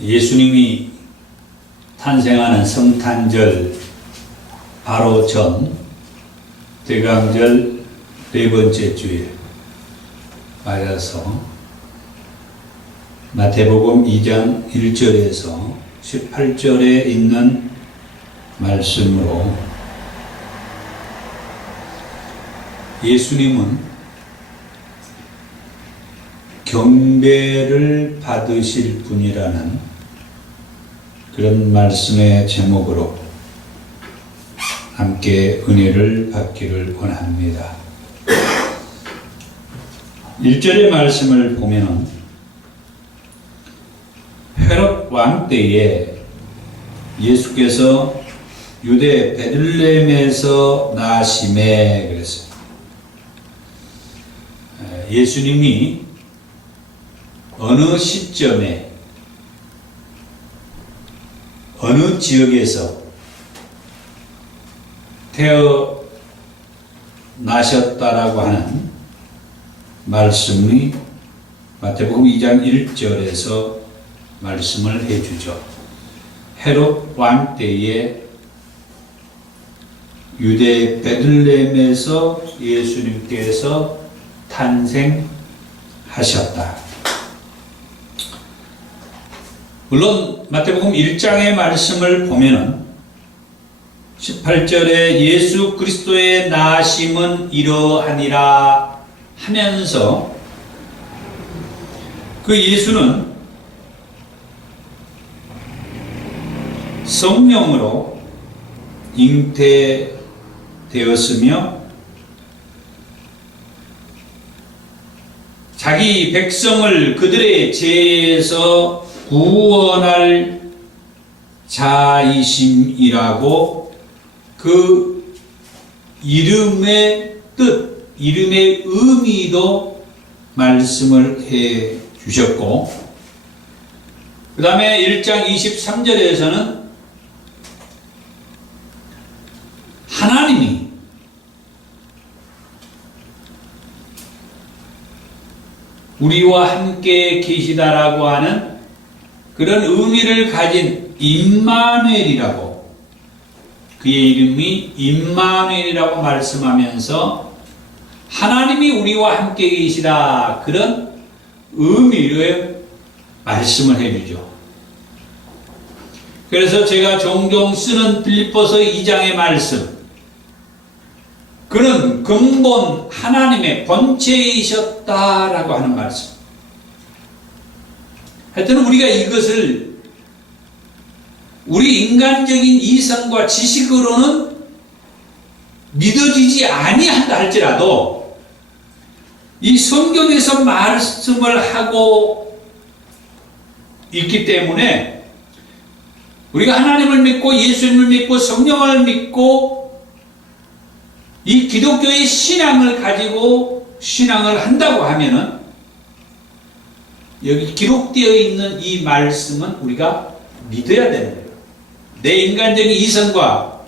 예수님이 탄생하는 성탄절 바로 전 대강절 네 번째 주일 맞아서 마태복음 2장 1절에서 18절에 있는 말씀으로 예수님은 경배를 받으실 분이라는 그런 말씀의 제목으로 함께 은혜를 받기를 원합니다. 1절의 말씀을 보면은 헤롯 왕 때에 예수께서 유대 베들레헴에서 나심에 그랬습니다. 예수님이 어느 시점에 어느 지역에서 태어나셨다라고 하는 말씀이 마태복음 2장 1절에서 말씀을 해주죠. 헤롯 왕 때에 유대 베들레헴에서 예수님께서 탄생하셨다. 물론 마태복음 1장의 말씀을 보면은 18절에 예수 그리스도의 나심은 이러하니라 하면서 그 예수는 성령으로 잉태되었으며 자기 백성을 그들의 죄에서 구원할 자이심이라고 그 이름의 뜻, 이름의 의미도 말씀을 해 주셨고, 그 다음에 1장 23절에서는 하나님이 우리와 함께 계시다라고 하는 그런 의미를 가진 임마누엘이라고, 그의 이름이 임마누엘이라고 말씀하면서 하나님이 우리와 함께 계시다, 그런 의미를 말씀을 해주죠. 그래서 제가 종종 쓰는 빌립보서 2장의 말씀, 그는 근본 하나님의 본체이셨다라고 하는 말씀. 하여튼 우리가 이것을 우리 인간적인 이성과 지식으로는 믿어지지 아니한다 할지라도 이 성경에서 말씀을 하고 있기 때문에 우리가 하나님을 믿고 예수님을 믿고 성령을 믿고 이 기독교의 신앙을 가지고 신앙을 한다고 하면은 여기 기록되어 있는 이 말씀은 우리가 믿어야 되는 거예요. 내 인간적인 이성과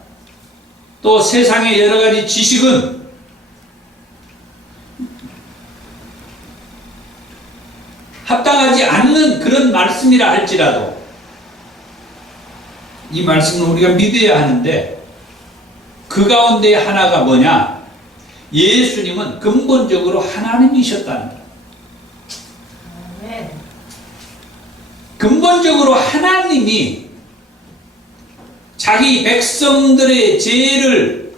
또 세상의 여러 가지 지식은 합당하지 않는 그런 말씀이라 할지라도 이 말씀은 우리가 믿어야 하는데, 그 가운데 하나가 뭐냐? 예수님은 근본적으로 하나님이셨다는 거예요. 근본적으로 하나님이 자기 백성들의 죄를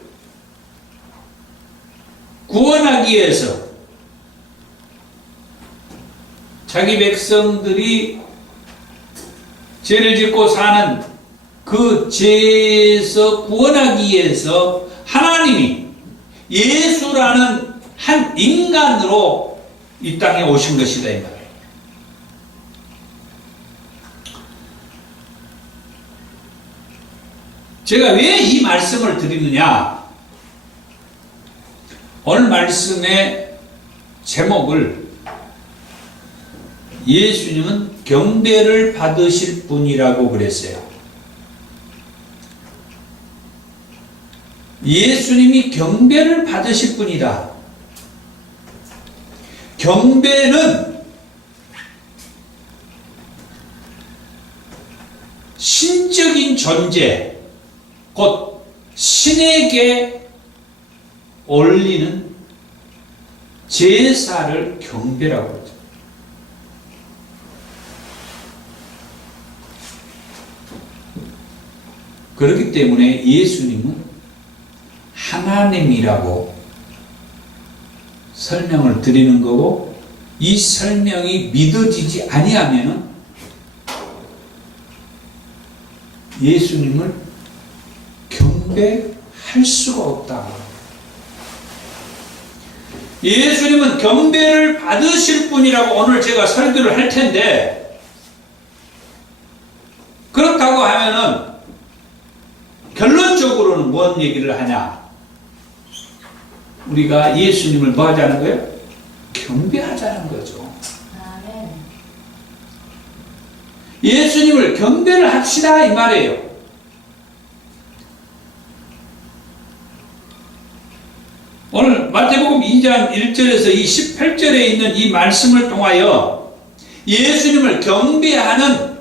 구원하기 위해서 자기 백성들이 죄를 짓고 사는 그 죄에서 구원하기 위해서 하나님이 예수라는 한 인간으로 이 땅에 오신 것이다, 이 말이에요. 제가 왜 이 말씀을 드리느냐? 오늘 말씀의 제목을 예수님은 경배를 받으실 분이라고 그랬어요. 예수님이 경배를 받으실 분이다. 경배는 신적인 존재, 곧 신에게 올리는 제사를 경배라고 하죠. 그렇기 때문에 예수님은 하나님이라고 설명을 드리는 거고, 이 설명이 믿어지지 아니하면은 예수님을 경배할 수가 없다. 예수님은 경배를 받으실 분이라고 오늘 제가 설교를 할 텐데, 그렇다고 하면은 결론적으로는 뭔 얘기를 하냐? 우리가 예수님을 뭐 하자는 거예요? 경배하자는 거죠. 아멘. 예수님을 경배를 합시다 이 말이에요. 오늘 마태복음 2장 1절에서 이 18절에 있는 이 말씀을 통하여 예수님을 경배하는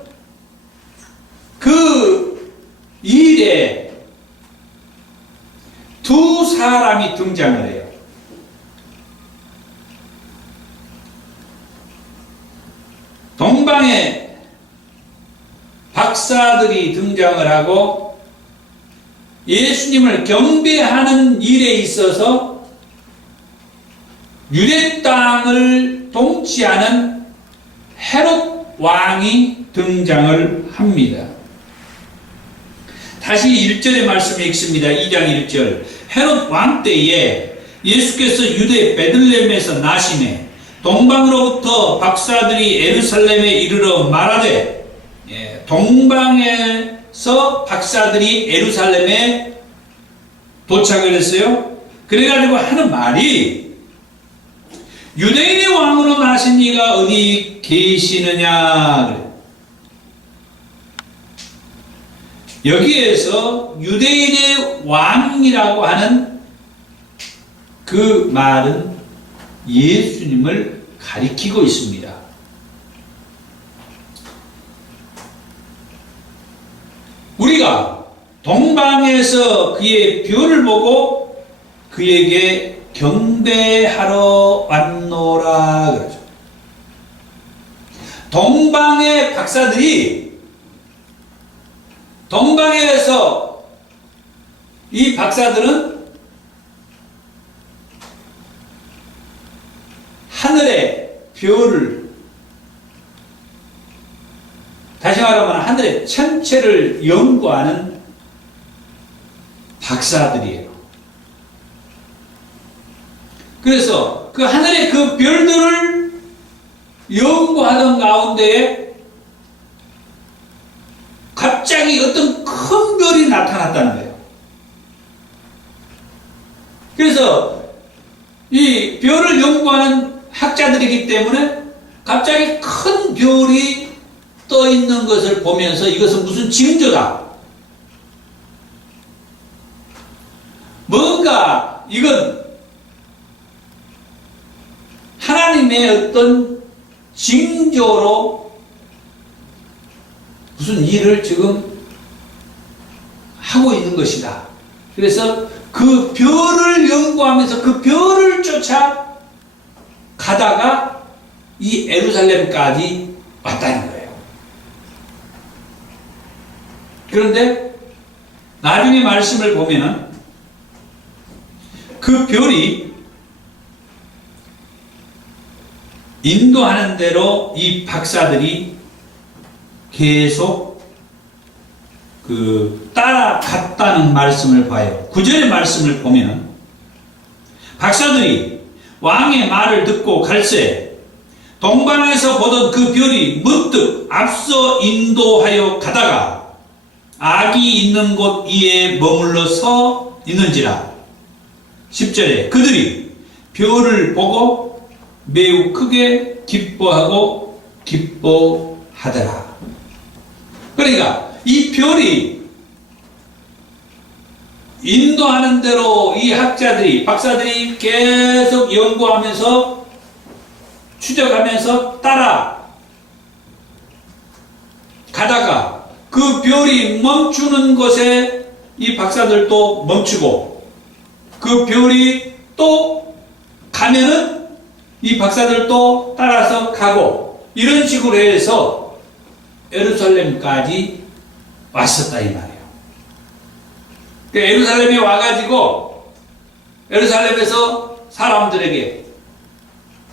그 일에 두 사람이 등장을 해요. 동방의 박사들이 등장을 하고 예수님을 경배하는 일에 있어서 유대 땅을 통치하는 헤롯 왕이 등장을 합니다. 다시 1절의 말씀이 읽습니다. 2장 1절. 헤롯 왕 때에 예수께서 유대 베들레헴에서 나시매 동방으로부터 박사들이 예루살렘에 이르러 말하되, 동방에서 박사들이 예루살렘에 도착을 했어요. 그래가지고 하는 말이, 유대인의 왕으로 나신 이가 어디 계시느냐. 여기에서 유대인의 왕이라고 하는 그 말은 예수님을 가리키고 있습니다. 우리가 동방에서 그의 별을 보고 그에게 경배하러 왔노라 그러죠. 동방의 박사들이 동방에서 이 박사들은 하늘의 별을, 다시 말하면 하늘의 천체를 연구하는 박사들이에요. 그래서 그 하늘의 그 별들을 연구하던 가운데에 갑자기 어떤 큰 별이 나타났다는 거예요. 그래서 이 별을 연구하는 학자들이기 때문에 갑자기 큰 별이 떠 있는 것을 보면서 이것은 무슨 징조다. 뭔가 이건 하나님의 어떤 징조로 무슨 일을 지금 하고 있는 것이다. 그래서 그 별을 연구하면서 그 별을 쫓아 가다가 이 예루살렘까지 왔다는 거예요. 그런데 나중에 말씀을 보면은 그 별이 인도하는 대로 이 박사들이 계속 따라갔다는 말씀을 봐요. 9절의 말씀을 보면 박사들이 왕의 말을 듣고 갈새 동방에서 보던 그 별이 문득 앞서 인도하여 가다가 악이 있는 곳 위에 머물러 서 있는지라. 10절에 그들이 별을 보고 매우 크게 기뻐하고 기뻐하더라. 그러니까 이 별이 인도하는 대로 이 학자들이, 박사들이 계속 연구하면서 추적하면서 따라 가다가 그 그 별이 멈추는 곳에 이 박사들도 멈추고, 그 별이 또 가면은 이 박사들도 따라서 가고, 이런 식으로 해서 예루살렘까지 왔었다 이 말이에요. 그러니까 예루살렘에 와가지고 예루살렘에서 사람들에게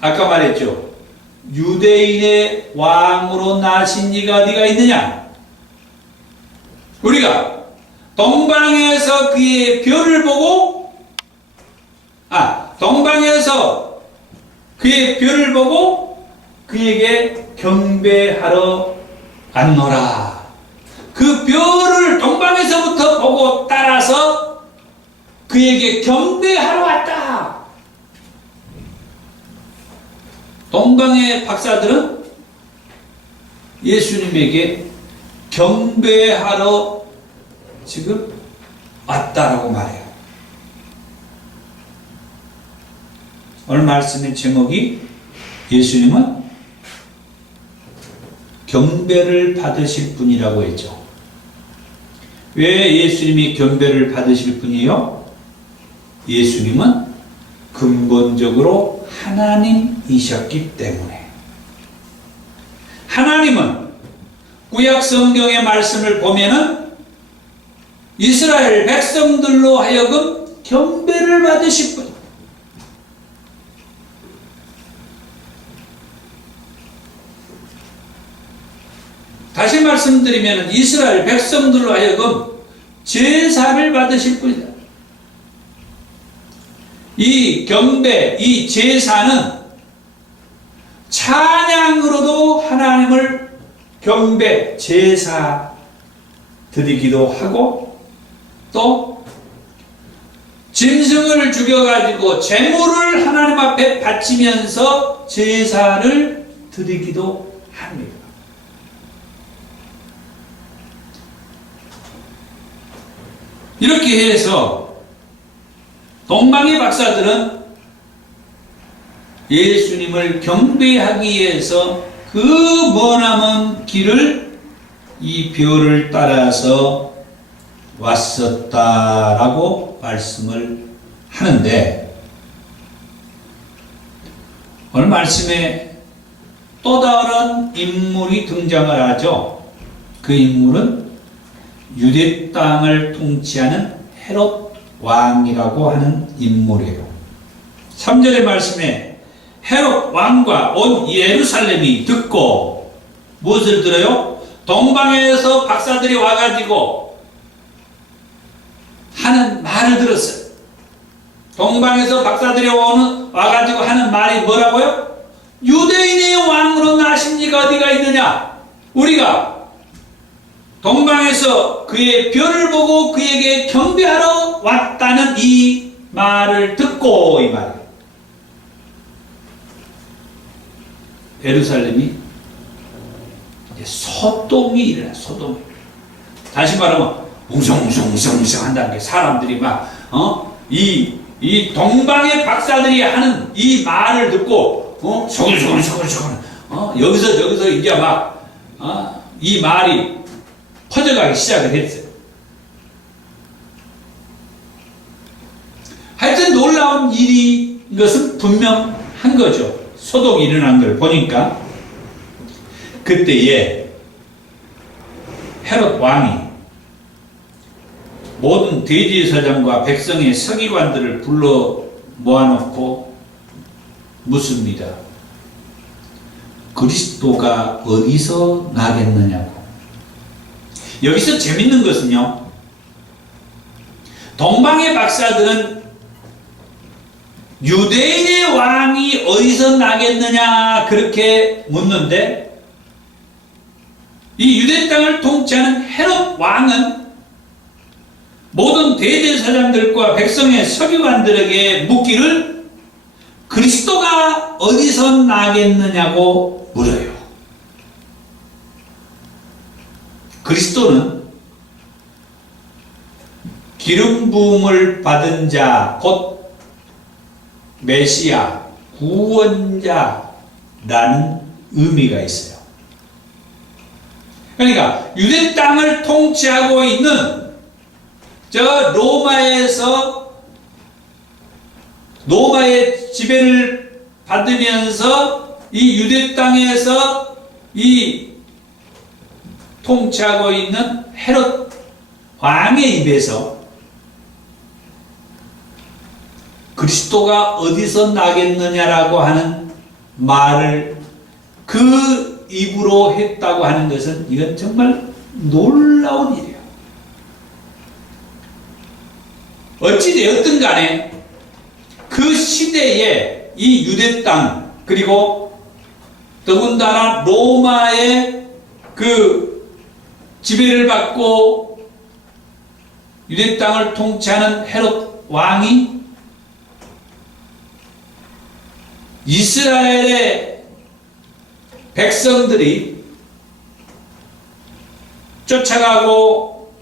아까 말했죠. 유대인의 왕으로 나신 이가 어디가 있느냐? 우리가 동방에서 그의 별을 보고, 동방에서 그의 별을 보고 그에게 경배하러 왔노라. 그 별을 동방에서부터 보고 따라서 그에게 경배하러 왔다. 동방의 박사들은 예수님에게 경배하러 지금 왔다라고 말해요. 오늘 말씀의 제목이 예수님은 경배를 받으실 분이라고 했죠. 왜 예수님이 경배를 받으실 분이에요? 예수님은 근본적으로 하나님이셨기 때문에. 하나님은 구약 성경의 말씀을 보면은 이스라엘 백성들로 하여금 경배를 받으실 분. 다시 말씀드리면 이스라엘 백성들로 하여금 제사를 받으실 분이다. 이 경배, 이 제사는 찬양으로도 하나님을 경배, 제사 드리기도 하고, 또 짐승을 죽여가지고 제물을 하나님 앞에 바치면서 제사를 드리기도 합니다. 이렇게 해서 동방의 박사들은 예수님을 경배하기 위해서 그 머나먼 길을 이 별을 따라서 왔었다라고 말씀을 하는데, 오늘 말씀에 또 다른 인물이 등장을 하죠. 그 인물은 유대 땅을 통치하는 헤롯 왕이라고 하는 인물이에요. 3절의 말씀에 헤롯 왕과 온 예루살렘이 듣고 무엇을 들어요? 동방에서 박사들이 와가지고 하는 말을 들었어요. 동방에서 박사들이 와가지고 하는 말이 뭐라고요? 유대인의 왕으로 나신 이가 어디가 있느냐? 우리가 동방에서 그의 별을 보고 그에게 경배하러 왔다는 이 말을 듣고, 이 말. 예루살렘이 이제 소동이 일어나, 소동이. 다시 말하면 웅성웅성웅성 한다는 게 사람들이 막, 이 동방의 박사들이 하는 이 말을 듣고, 소글소글, 여기서 저기서 이제 막, 이 말이 퍼져가기 시작을 했어요. 하여튼 놀라운 일이 것은 분명한 거죠. 소동이 일어난 걸 보니까. 그때에 헤롯 왕이 모든 대제사장과 백성의 서기관들을 불러 모아놓고 묻습니다. 그리스도가 어디서 나겠느냐고. 여기서 재밌는 것은요, 동방의 박사들은 유대인의 왕이 어디서 나겠느냐 그렇게 묻는데, 이 유대 땅을 통치하는 헤롯 왕은 모든 대제사장들과 백성의 서기관들에게 묻기를 그리스도가 어디서 나겠느냐고 물어요. 그리스도는 기름 부음을 받은 자, 곧 메시아, 구원자라는 의미가 있어요. 그러니까 유대 땅을 통치하고 있는 저 로마의 지배를 받으면서 이 유대 땅에서 이 통치하고 있는 헤롯 왕의 입에서 그리스도가 어디서 나겠느냐라고 하는 말을 그 입으로 했다고 하는 것은 이건 정말 놀라운 일이에요. 어찌되었든 간에 그 시대에 이 유대 땅 그리고 더군다나 로마의 그 지배를 받고 유대 땅을 통치하는 헤롯 왕이 이스라엘의 백성들이 쫓아가고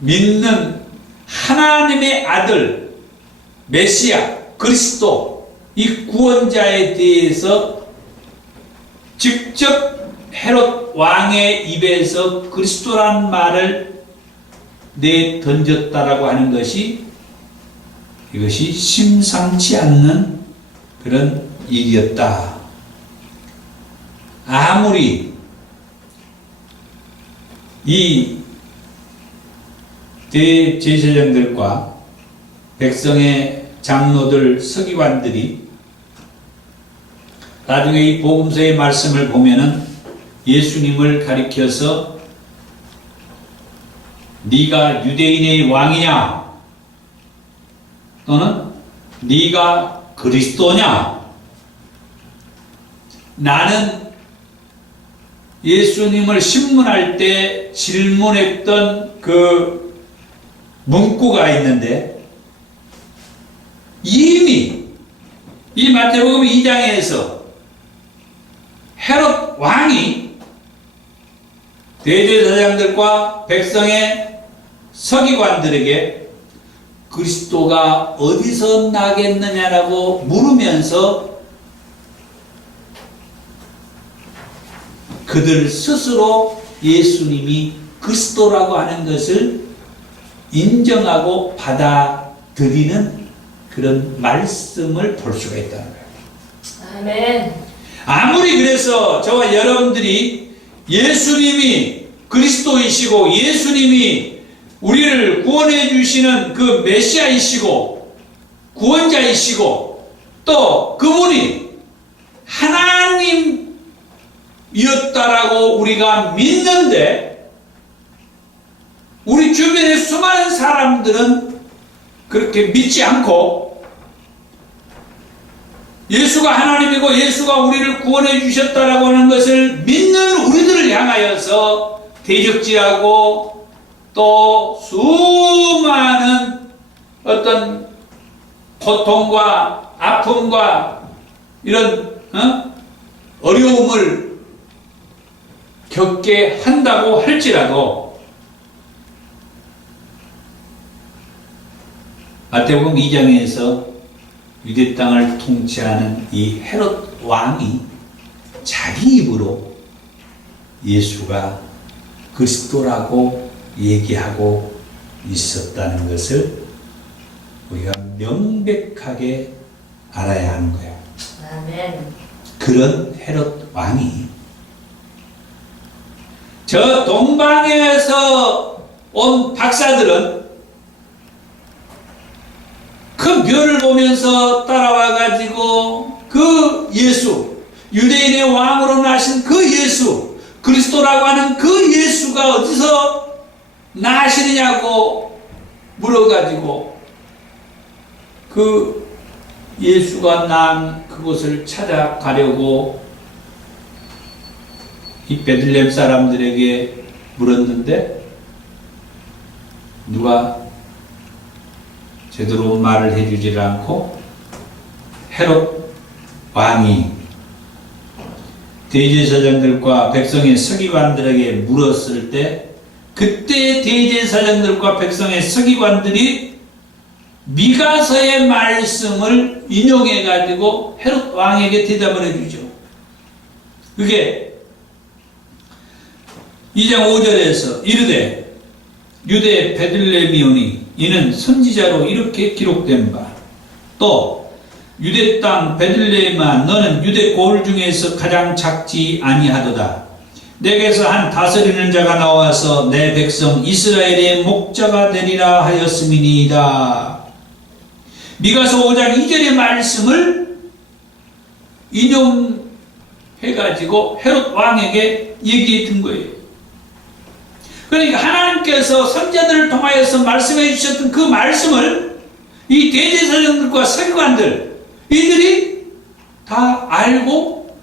믿는 하나님의 아들 메시아 그리스도 이 구원자에 대해서 직접 헤롯 왕의 입에서 그리스도란 말을 내던졌다라고 하는 것이 이것이 심상치 않는 그런 일이었다. 아무리 이 대제사장들과 백성의 장로들, 서기관들이 나중에 이 복음서의 말씀을 보면은 예수님을 가리켜서 네가 유대인의 왕이냐 또는 네가 그리스도냐 나는 예수님을 신문할 때 질문했던 그 문구가 있는데 이미 이 마태복음 2장에서 헤롯 왕이 대제사장들과 백성의 서기관들에게 그리스도가 어디서 나겠느냐라고 물으면서 그들 스스로 예수님이 그리스도라고 하는 것을 인정하고 받아들이는 그런 말씀을 볼 수가 있다는 거예요. 아멘. 아무리 그래서 저와 여러분들이 예수님이 그리스도이시고 예수님이 우리를 구원해 주시는 그 메시아이시고 구원자이시고 또 그분이 하나님이었다라고 우리가 믿는데 우리 주변의 수많은 사람들은 그렇게 믿지 않고 예수가 하나님이고 예수가 우리를 구원해 주셨다라고 하는 것을 믿는 우리들을 향하여서 대적질하고 또 수많은 어떤 고통과 아픔과 이런 어려움을 겪게 한다고 할지라도 마태복음 2장에서 유대 땅을 통치하는 이 헤롯 왕이 자기 입으로 예수가 그리스도라고 얘기하고 있었다는 것을 우리가 명백하게 알아야 하는 거예요. 아멘. 그런 헤롯 왕이 저 동방에서 온 박사들은 그 별을 보면서 따라와 가지고 그 예수, 유대인의 왕으로 나신 그 예수, 그리스도라고 하는 그 예수가 어디서 나시느냐고 물어가지고 그 예수가 난 그곳을 찾아가려고 이 베들레헴 사람들에게 물었는데 누가 제대로 말을 해주질 않고 헤롯 왕이 대제사장들과 백성의 서기관들에게 물었을 때 그때 대제사장들과 백성의 서기관들이 미가서의 말씀을 인용해 가지고 헤롯 왕에게 대답을 해주죠. 그게 2장 5절에서 이르되 유대 베들레헴이오니 이는 선지자로 이렇게 기록된 바, 또 유대 땅 베들레헴아 너는 유대 고을 중에서 가장 작지 아니하도다. 내게서 한 다스리는 자가 나와서 내 백성 이스라엘의 목자가 되리라 하였음이니이다. 미가서 5장 2절의 말씀을 인용해가지고 헤롯 왕에게 얘기했던 거예요. 그러니까 하나님께서 선자들을 통하여서 말씀해 주셨던 그 말씀을 이 대제사장들과 서기관들 이들이 다 알고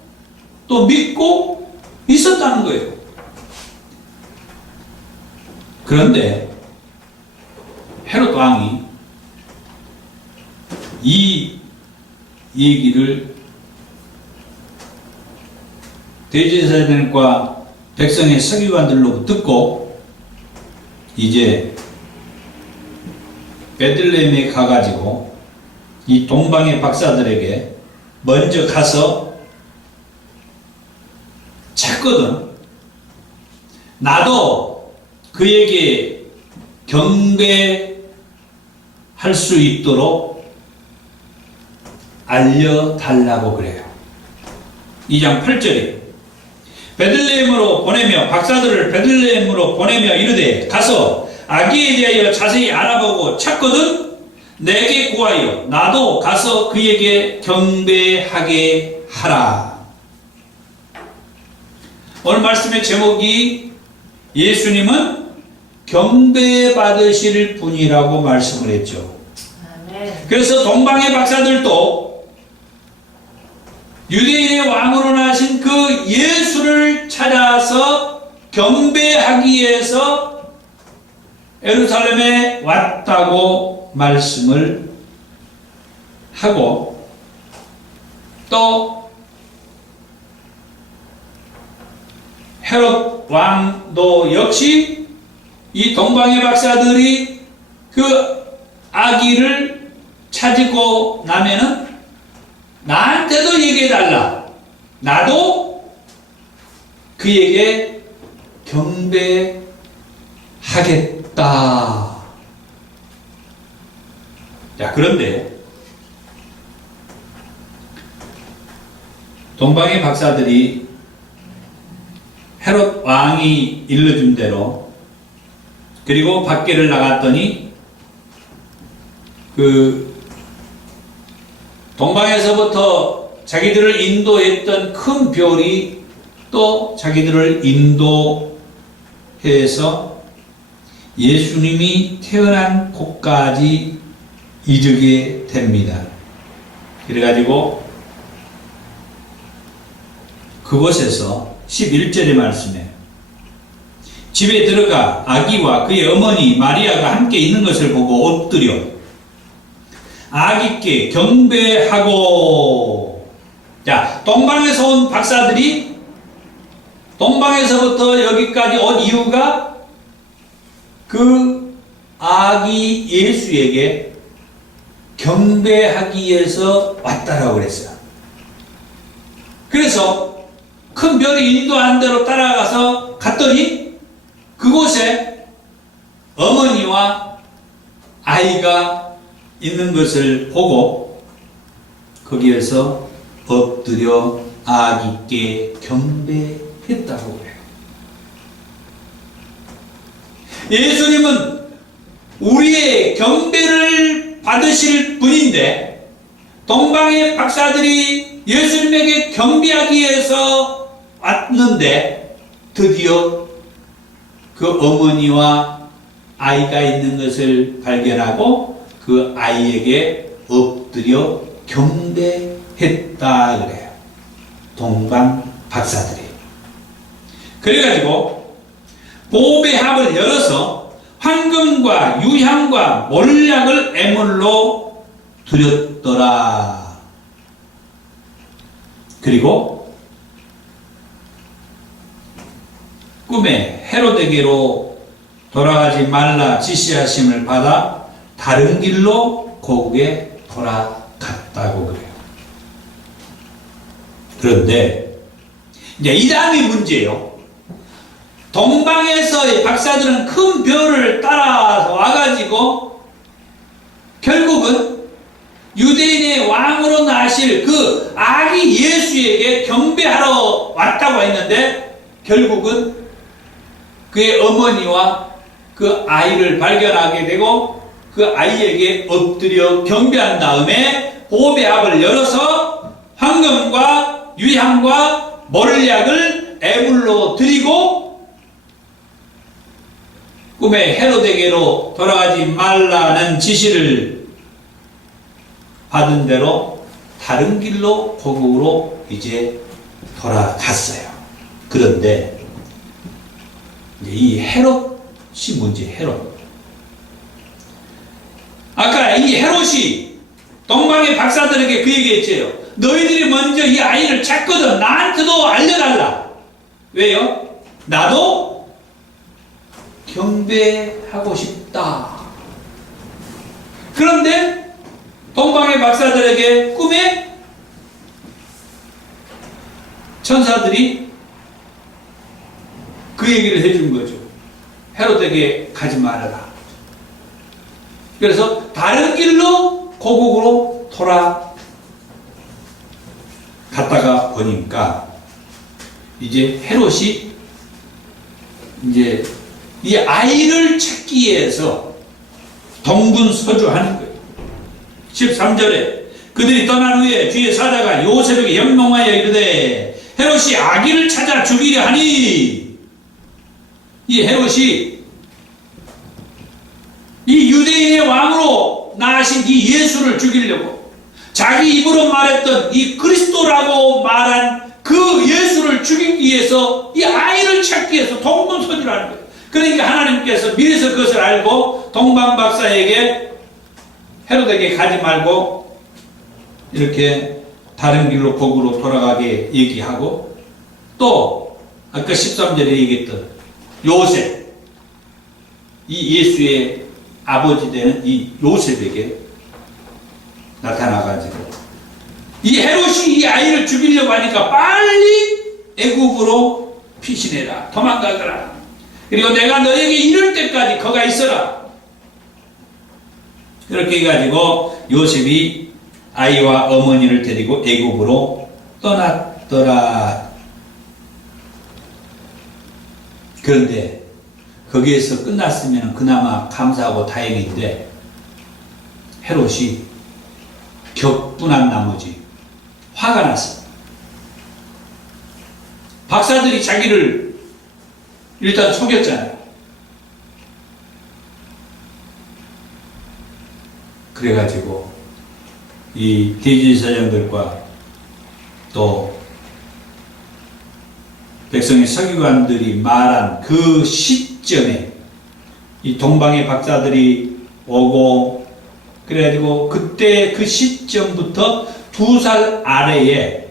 또 믿고 있었다는 거예요. 그런데 헤롯 왕이 이 얘기를 대제사장들과 백성의 서기관들로 듣고 이제 베들레헴에 가가지고 이 동방의 박사들에게 먼저 가서 찾거든. 나도 그에게 경배할 수 있도록 알려달라고 그래요. 2장 8절에 베들레헴으로 보내며 박사들을 베들레헴으로 보내며 이르되 가서 아기에 대하여 자세히 알아보고 찾거든 내게 구하여 나도 가서 그에게 경배하게 하라. 오늘 말씀의 제목이 예수님은 경배받으실 분이라고 말씀을 했죠. 아멘. 그래서 동방의 박사들도 유대인의 왕으로 나신 그 예수를 찾아서 경배하기 위해서 예루살렘에 왔다고 말씀을 하고 또 헤롯 왕도 역시 이 동방의 박사들이 그 아기를 찾고 나면은 나한테도 얘기해달라. 나도 그에게 경배하겠다. 자, 그런데 동방의 박사들이 헤롯 왕이 일러준 대로 그리고 밖에를 나갔더니 그 동방에서부터 자기들을 인도했던 큰 별이 또 자기들을 인도해서 예수님이 태어난 곳까지 이르게 됩니다. 그래가지고 그곳에서 11절의 말씀에 집에 들어가 아기와 그의 어머니 마리아가 함께 있는 것을 보고 엎드려 아기께 경배하고. 자, 동방에서 온 박사들이 동방에서부터 여기까지 온 이유가 그 아기 예수에게 경배하기 위해서 왔다라고 그랬어요. 그래서 큰 별이 인도한 대로 따라가서 갔더니 그곳에 어머니와 아이가 있는 것을 보고 거기에서 엎드려 아기께 경배했다고 해요. 예수님은 우리의 경배를 받으실 분인데 동방의 박사들이 예수님에게 경배하기 위해서 왔는데 드디어 그 어머니와 아이가 있는 것을 발견하고 그 아이에게 엎드려 경배했다 그래요. 동방 박사들이. 그래가지고 보배 합을 열어서 황금과 유향과 몰약을 애물로 드렸더라. 그리고 꿈에 헤롯에게로 돌아가지 말라 지시하심을 받아 다른 길로 고국에 돌아갔다고 그래요. 그런데 이제 이 다음이 문제예요. 동방에서 박사들은 큰 별을 따라서 와가지고 결국은 유대인의 왕으로 나실 그 아기 예수에게 경배하러 왔다고 했는데 결국은 그의 어머니와 그 아이를 발견하게 되고 그 아이에게 엎드려 경배한 다음에 보배합을 열어서 황금과 유향과 몰약을 애물로 드리고 꿈에 헤로데게로 돌아가지 말라는 지시를 받은 대로 다른 길로 고국으로 이제 돌아갔어요. 그런데 이제 이 헤롯이 문제, 헤롯. 아까 이 헤롯이 동방의 박사들에게 그 얘기했죠. 너희들이 먼저 이 아이를 찾거든 나한테도 알려달라. 왜요? 나도 경배하고 싶다. 그런데 동방의 박사들에게 꿈에 천사들이 그 얘기를 해준 거죠. 헤롯에게 가지 말아라. 그래서 다른 길로 고국으로 돌아갔다가 보니까 이제 헤롯이 이제 이 아이를 찾기 위해서 동분서주하는 거예요. 13절에 그들이 떠난 후에 주의 사자가 요셉에게 현몽하여 이르되 헤롯이 아기를 찾아 죽이려 하니 이 헤롯이 이 유대인의 왕으로 나신 이 예수를 죽이려고 자기 입으로 말했던 이 그리스도라고 말한 그 예수를 죽이기 위해서 이 아이를 찾기 위해서 동분서주를 하는 거예요. 그러니까 하나님께서 미리서 그것을 알고 동방박사에게 헤롯에게 가지 말고 이렇게 다른 길로 고국으로 돌아가게 얘기하고 또 아까 13절에 얘기했던 요셉 이 예수의 아버지 되는 이 요셉에게 나타나가지고 이 헤롯이 이 아이를 죽이려고 하니까 빨리 애국으로 피신해라 도망가거라 그리고 내가 너에게 이를 때까지 거가 있어라 그렇게 해가지고 요셉이 아이와 어머니를 데리고 애국으로 떠났더라. 그런데 거기에서 끝났으면 그나마 감사하고 다행인데 헤롯이 격분한 나머지 화가 났어. 박사들이 자기를 일단 속였잖아요. 그래가지고 이 대제사장들과 또 백성의 서기관들이 말한 그 시점에 이 동방의 박사들이 오고 그래가지고 그때 그 시점부터 2살 아래에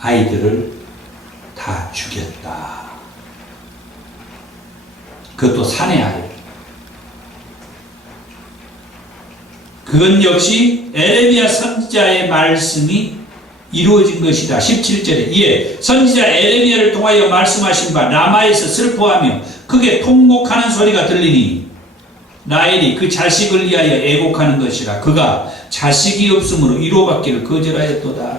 아이들을 다 죽였다. 그것도 산의 아이. 그건 역시 에레미야 선지자의 말씀이 이루어진 것이다. 17절에 이에 선지자 에레미야를 통하여 말씀하신 바 라마에서 슬퍼하며 크게 통곡하는 소리가 들리니 라헬이 그 자식을 위하여 애곡하는 것이라. 그가 자식이 없으므로 위로받기를 거절하였도다.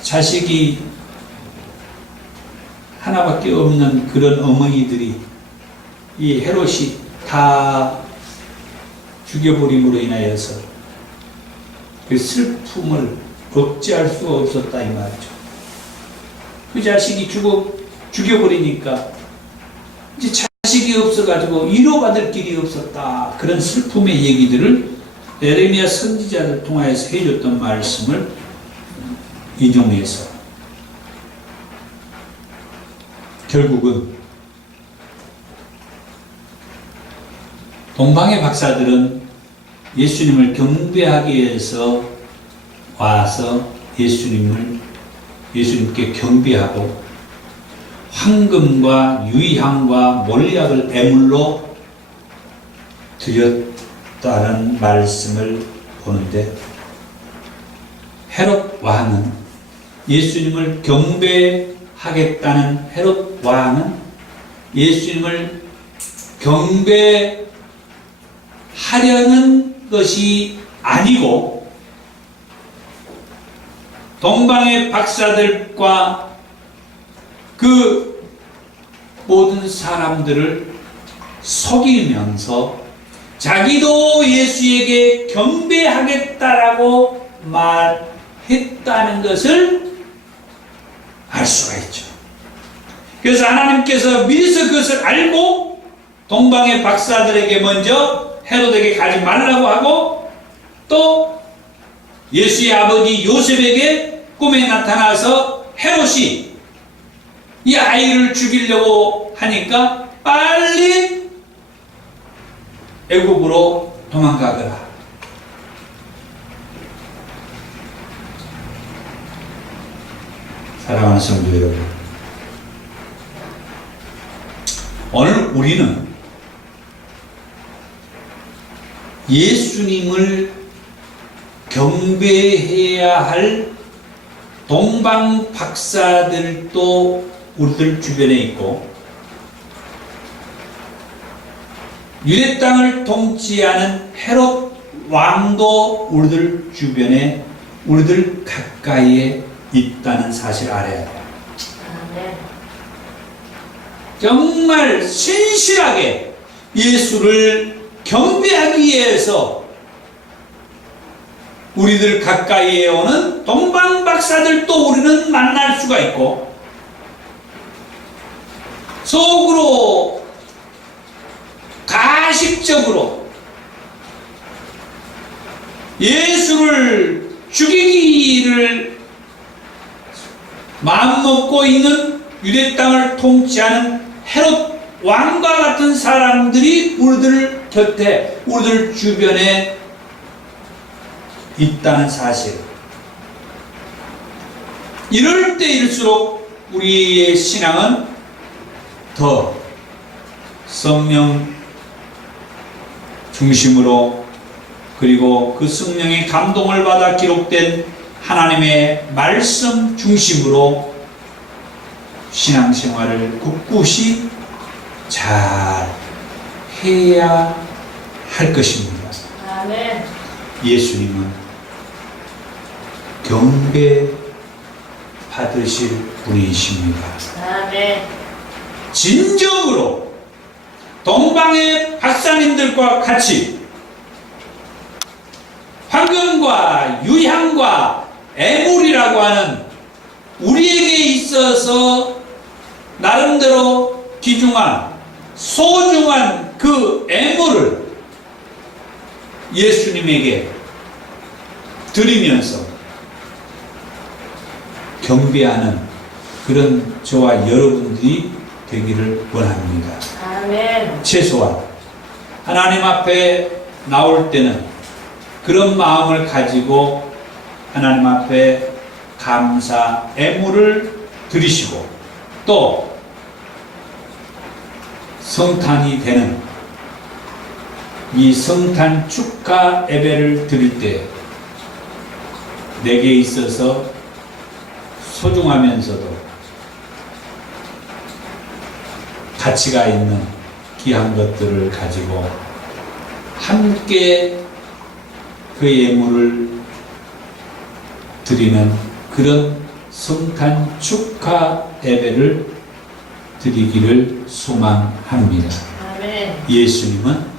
자식이 하나밖에 없는 그런 어머니들이 이 헤롯이 다 죽여버림으로 인하여서 그 슬픔을 억제할 수가 없었다 이 말이죠. 그 자식이 죽여버리니까 이제 자식이 없어가지고 위로받을 길이 없었다. 그런 슬픔의 얘기들을 에레미야 선지자를 통하여서 해줬던 말씀을 인용해서 결국은 동방의 박사들은 예수님을 경배하기 위해서 와서 예수님께 경배하고 황금과 유향과 몰약을 애물로 드렸다는 말씀을 보는데 헤롯 왕은 예수님을 경배하겠다는 헤롯 왕은 예수님을 경배하려는 것이 아니고 동방의 박사들과 그 모든 사람들을 속이면서 자기도 예수에게 경배하겠다라고 말했다는 것을 알 수가 있죠. 그래서 하나님께서 미리서 그것을 알고 동방의 박사들에게 먼저 헤롯에게 가지 말라고 하고 또 예수의 아버지 요셉에게 꿈에 나타나서 헤롯이 이 아이를 죽이려고 하니까 빨리 애굽으로 도망가거라. 사랑하는 성도 여러분, 오늘 우리는 예수님을 경배해야 할 동방 박사들도 우리들 주변에 있고 유대 땅을 통치하는 헤롯 왕도 우리들 주변에 우리들 가까이에 있다는 사실을 알아야 돼요. 아멘. 정말 신실하게 예수를 경배하기 위해서 우리들 가까이에 오는 동방 박사들도 우리는 만날 수가 있고 속으로 가식적으로 예수를 죽이기를 마음먹고 있는 유대 땅을 통치하는 헤롯 왕과 같은 사람들이 우리들 곁에 우리들 주변에 있다는 사실. 이럴 때일수록 우리의 신앙은 더 성령 중심으로 그리고 그 성령의 감동을 받아 기록된 하나님의 말씀 중심으로 신앙생활을 굳굳이 잘 해야 할 것입니다. 아멘. 예수님은 경배 받으실 분이십니다. 아멘. 진정으로 동방의 박사님들과 같이 황금과 유향과 애물이라고 하는 우리에게 있어서 나름대로 귀중한 소중한 그 애물을 예수님에게 드리면서 경배하는 그런 저와 여러분들이 되기를 원합니다. 아멘. 최소한 하나님 앞에 나올 때는 그런 마음을 가지고 하나님 앞에 감사 애물을 드리시고 또 성탄이 되는 이 성탄 축하 예배를 드릴 때 내게 있어서 소중하면서도 가치가 있는 귀한 것들을 가지고 함께 그 예물을 드리는 그런 성탄 축하 예배를 드리기를 소망합니다. 아멘. 예수님은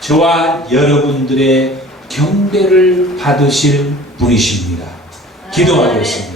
저와 여러분들의 경배를 받으실 분이십니다. 기도하겠습니다.